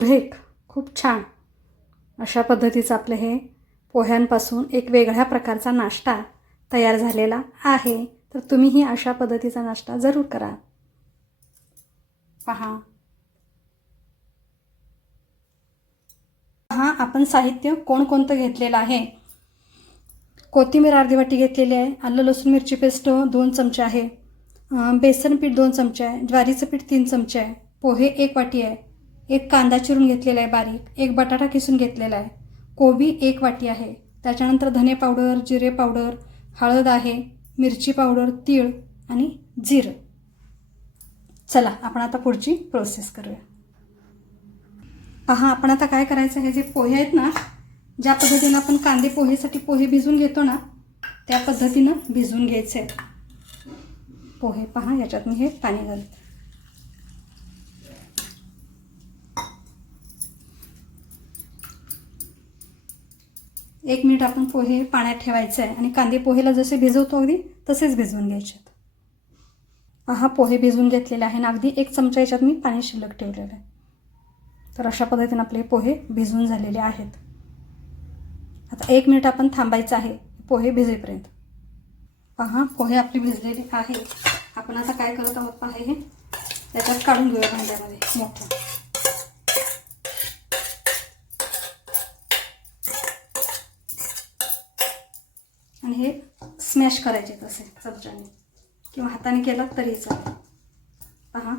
Break. खूप छान. अशा पद्धतीचं आपलं हे पोह्यांपासून एक वेगळ्या प्रकारचा नाश्ता तयार झालेला आहे. तर तुम्हीही अशा पद्धतीचा नाश्ता जरूर करा. पहा. पहा आपण साहित्य कोणकोणतं घेतलेलं आहे? कोथिंबीर अर्धी वाटी घेतलेली आहे. आलं लसूण मिरची पेस्ट दोन चमचे आहे. बेसन पीठ दोन चमचे आहे. ज्वारीचं पीठ तीन चमचे आहे. पोहे एक वाटी आहे. एक कांदा चिरून घेतलेला आहे बारीक एक बटाटा किसून घेतलेला आहे. कोबी एक वाटी आहे. त्याच्यानंतर धने पावडर जिरे पावडर हळद आहे मिरची पावडर तीळ आणि जिरं. चला आपण आता पुढची प्रोसेस करूया. पहा आपण आता काय करायचं? हे जे पोहे आहेत ना ज्या पद्धतीनं आपण कांदे पोहेसाठी पोहे भिजून घेतो ना त्या पद्धतीनं भिजून घ्यायचे. पोहे पहा याच्यात मी हे पाणी घालते. एक मिनिट आपण पोहे पाण्यात ठेवायचे आहे आणि कांदे पोहेला जसे भिजवतो अगदी तसेच भिजवून घ्यायचे हा पोहे भिजवून घेतलेले आहे आणि अगदी एक चमचा याच्यात मी पाणी शिल्लक ठेवलेलं आहे. तर अशा पद्धतीने आपले पोहे भिजवून झालेले आहेत. आता एक मिनिट आपण थांबायचं आहे पोहे भिजेपर्यंत. पहा पोहे आपले भिजलेले आहे आपण आता काय करत आहोत पहा हे? त्याच्यात काढून घेऊया भांड्यामध्ये मोठं. हे स्मॅश करायचे तसे चमच्याने. किंवा हाताने केला तरी चालेल. पहा.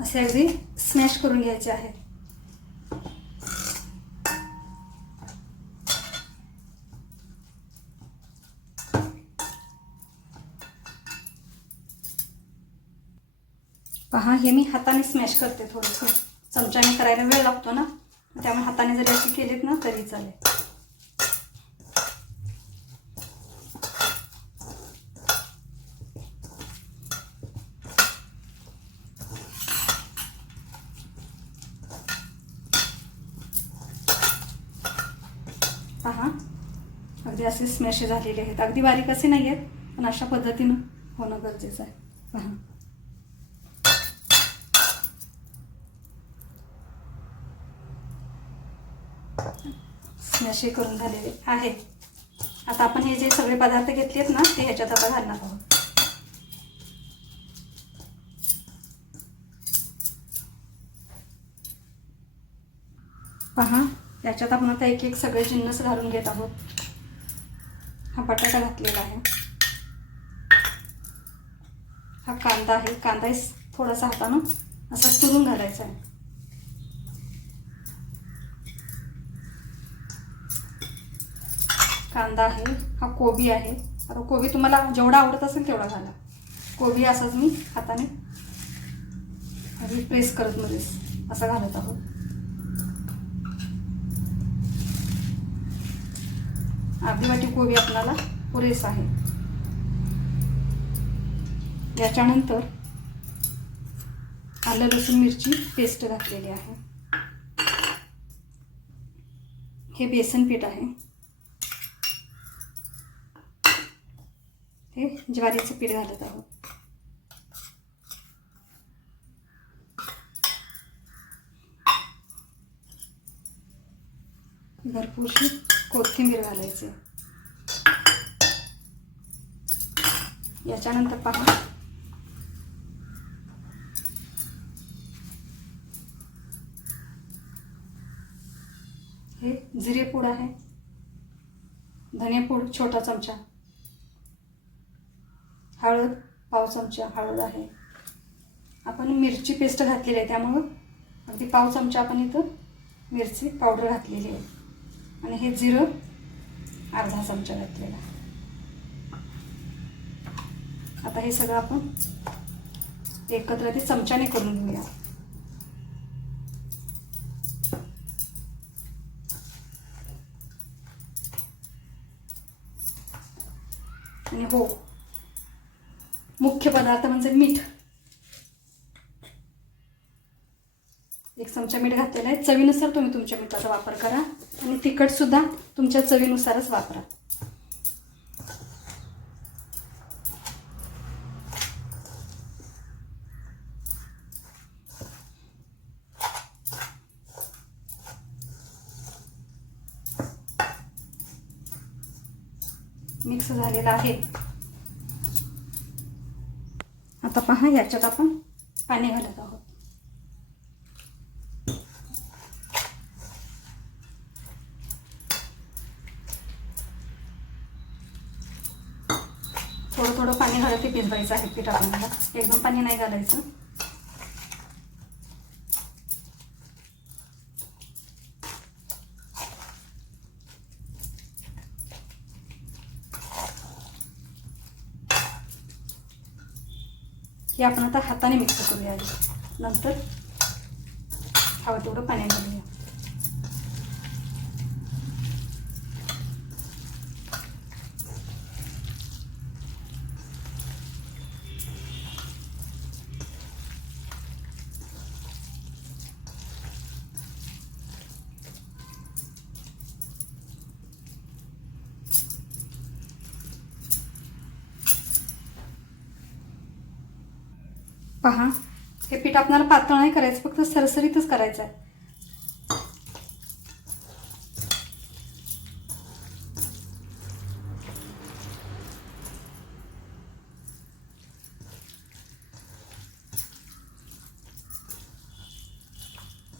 असे अगदी स्मॅश करून घ्यायचे आहेत पहा हे मी हाताने स्मॅश करते थोडं थोडं चमच्याने करायला वेळ लागतो ना. त्यामुळे हाताने जरी अशी केलीत ना तरी चालेल. पहा. अगदी असे स्मॅश झालेले आहेत. अगदी बारीक असे नाही आहेत पण अशा पद्धतीनं होणं गरजेचं आहे. पहा. स्मॅश करून झालेले आहे. आता आपण हे जे सगळे पदार्थ घेतलेत ना ते ह्याच्यात आता घालणार आहोत. पहा याच्यात आपण आता एक एक सगळे जिन्नस घालून घेत आहोत. हा बटाटा घातलेला आहे. हा कांदा आहे. कांदा थोडासा हातानं असा चुरून घालायचा आहे. कांदा आहे हा कोबी आहे. आता कोबी तुम्हाला जेवढा आवडत असेल तेवढा घाला. कोबी असंच मी हाताने प्रेस करत मध्येच असं घालत आहोत. अर्धी वाटी कोबी आपल्याला पुरेस आहे. याच्यानंतर आलं लसूण मिरची पेस्ट घातलेली आहे. हे बेसन पीठ आहे. हे ज्वारीचं पीठ घालत आहोत. भरपूरशी कोथिंबीर घालायचे. याच्यानंतर पहा. हे जिरेपूड आहे. धनेपूड छोटा चमचा. हळद पाव चमचा हळद आहे. आपण मिरची पेस्ट घातलेली आहे त्यामुळं. अगदी पाव चमचा आपण इथं मिरची पावडर घातलेली आहे. आणि हे जिरं अर्धा चमचा घातलेला आहे. आता हे सगळं आपण एकत्र ते चमच्याने करून घेऊया. आणि हो मुख्य पदार्थ म्हणजे मीठ. एक चमचा मीठ घातलेलं आहे. चवीनुसार तुम्ही तुमच्या मिठाचा वापर करा आणि तिखटसुद्धा तुमच्या चवीनुसारच वापरा. मिक्स झालेला आहे. आता पहा याच्यात आपण पाणी घालत आहोत. थोडं थोडं पाणी घालत ते भिजवायचं आहे पीठ आपल्याला. एकदम पाणी नाही घालायचं. हे आपण आता हाताने मिक्स करूया नंतर हवं तेवढं पाणी पहा. हे पीठ आपल्याला पातळ नाही करायचं फक्त सरसरीतच करायचं आहे.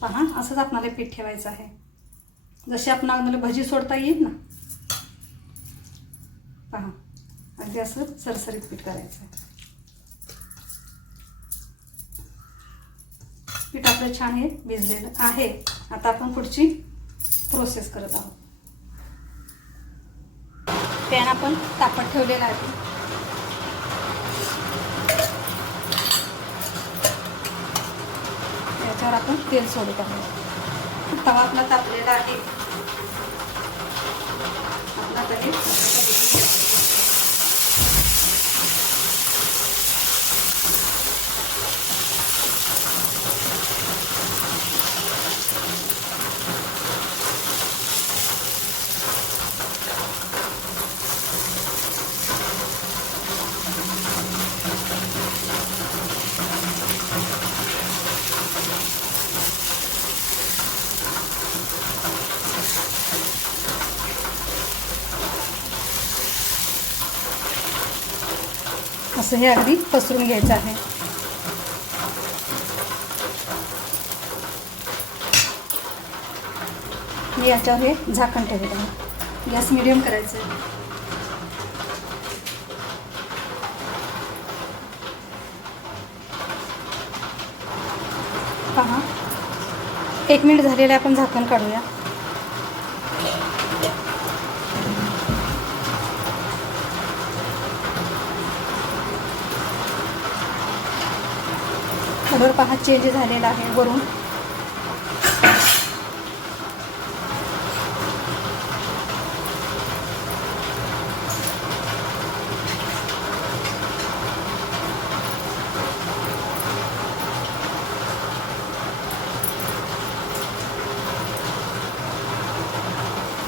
पहा असंच आपल्याला पीठ ठेवायचं आहे. जशी आपण आपल्याला भजी सोडता येईल ना? पहा अगदी असं सरसरीत पीठ करायचं आहे पीठ आपलं छान हे भिजलेलं आहे. आता आपण पुढची प्रोसेस करत आहोत. पॅन आपण तापत ठेवलेला आहे. त्याच्यावर आपण तेल सोडत आहोत. तवा आपला तापलेला आहे. आपला तरी असं हे अगदी पसरून घ्यायचं आहे. मी याच्यावर हे झाकण ठेवत आहे गॅस मिडियम करायचं. आहे पहा. एक मिनिट झालेलं आहे, आपण झाकण काढूया. कलर पहा चेंज झालेला आहे वरून.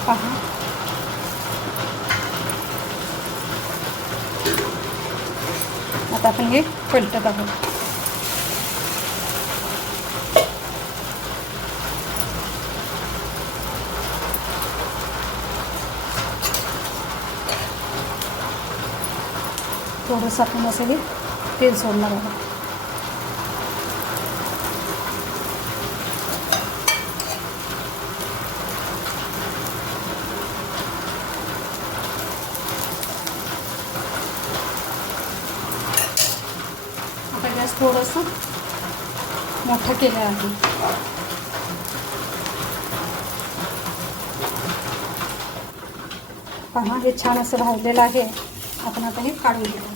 पहा. आता आपण हे पलटत आहोत. थोडंसं आपण असं हे तेल सोडणार आहोत. आता गॅस थोडंसं मोठं केलं आहे. पहा हे छान असं भाजलेलं आहे. आपण आता हे काढून घेऊ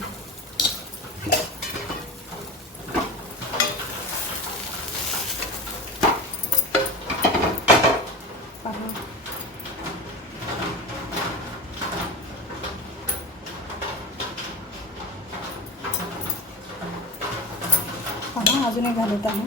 पहा बाजूने अजूनही घालत आहे.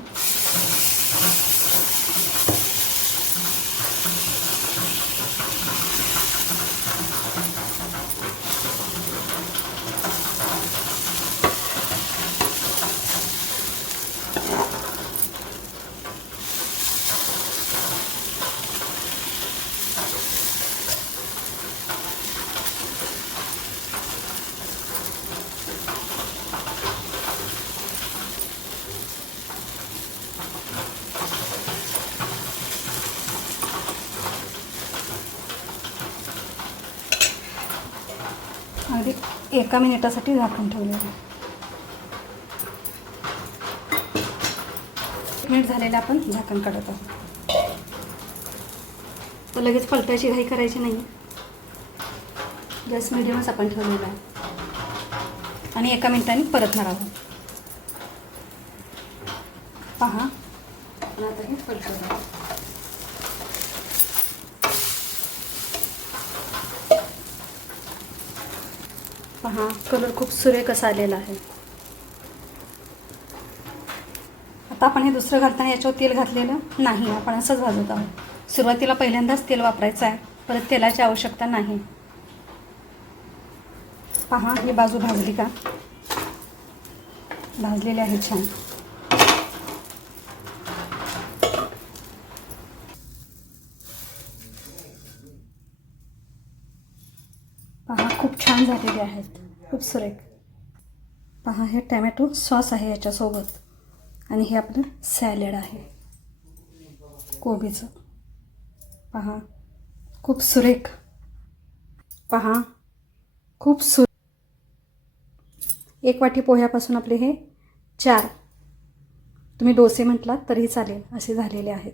एका मिनिटासाठी झाकून ठेवलेलं आहे. एक मिनिट झालेलं आपण झाकण काढत आहोत. तर लगेच पलटायची घाई करायची नाही. गॅस मिडियमच आपण ठेवलेला आहे. आणि एका मिनिटाने परतणार आहोत. पहा. आता हे पलटवलं पहा कलर खूप सुरेख असा आलेला आहे. आता आपण हे दुसरं घालताना याच्यावर तेल घातलेलं नाही आपण असंच भाजत आहोत. सुरुवातीला पहिल्यांदाच तेल वापरायचं आहे परत तेलाची आवश्यकता नाही. पहा ही बाजू भाजली का? भाजलेली आहे छान पहा खूप छान झालेले आहेत. खूप सुरेख. पहा हे टॅमॅटो सॉस आहे याच्यासोबत. आणि हे आपलं सॅलेड आहे. कोबीचं. पहा खूप सुरेख. पहा खूप सु एक वाटी पोह्यापासून आपले हे चार. तुम्ही डोसे म्हटलात तरीही चालेल असे झालेले आहेत.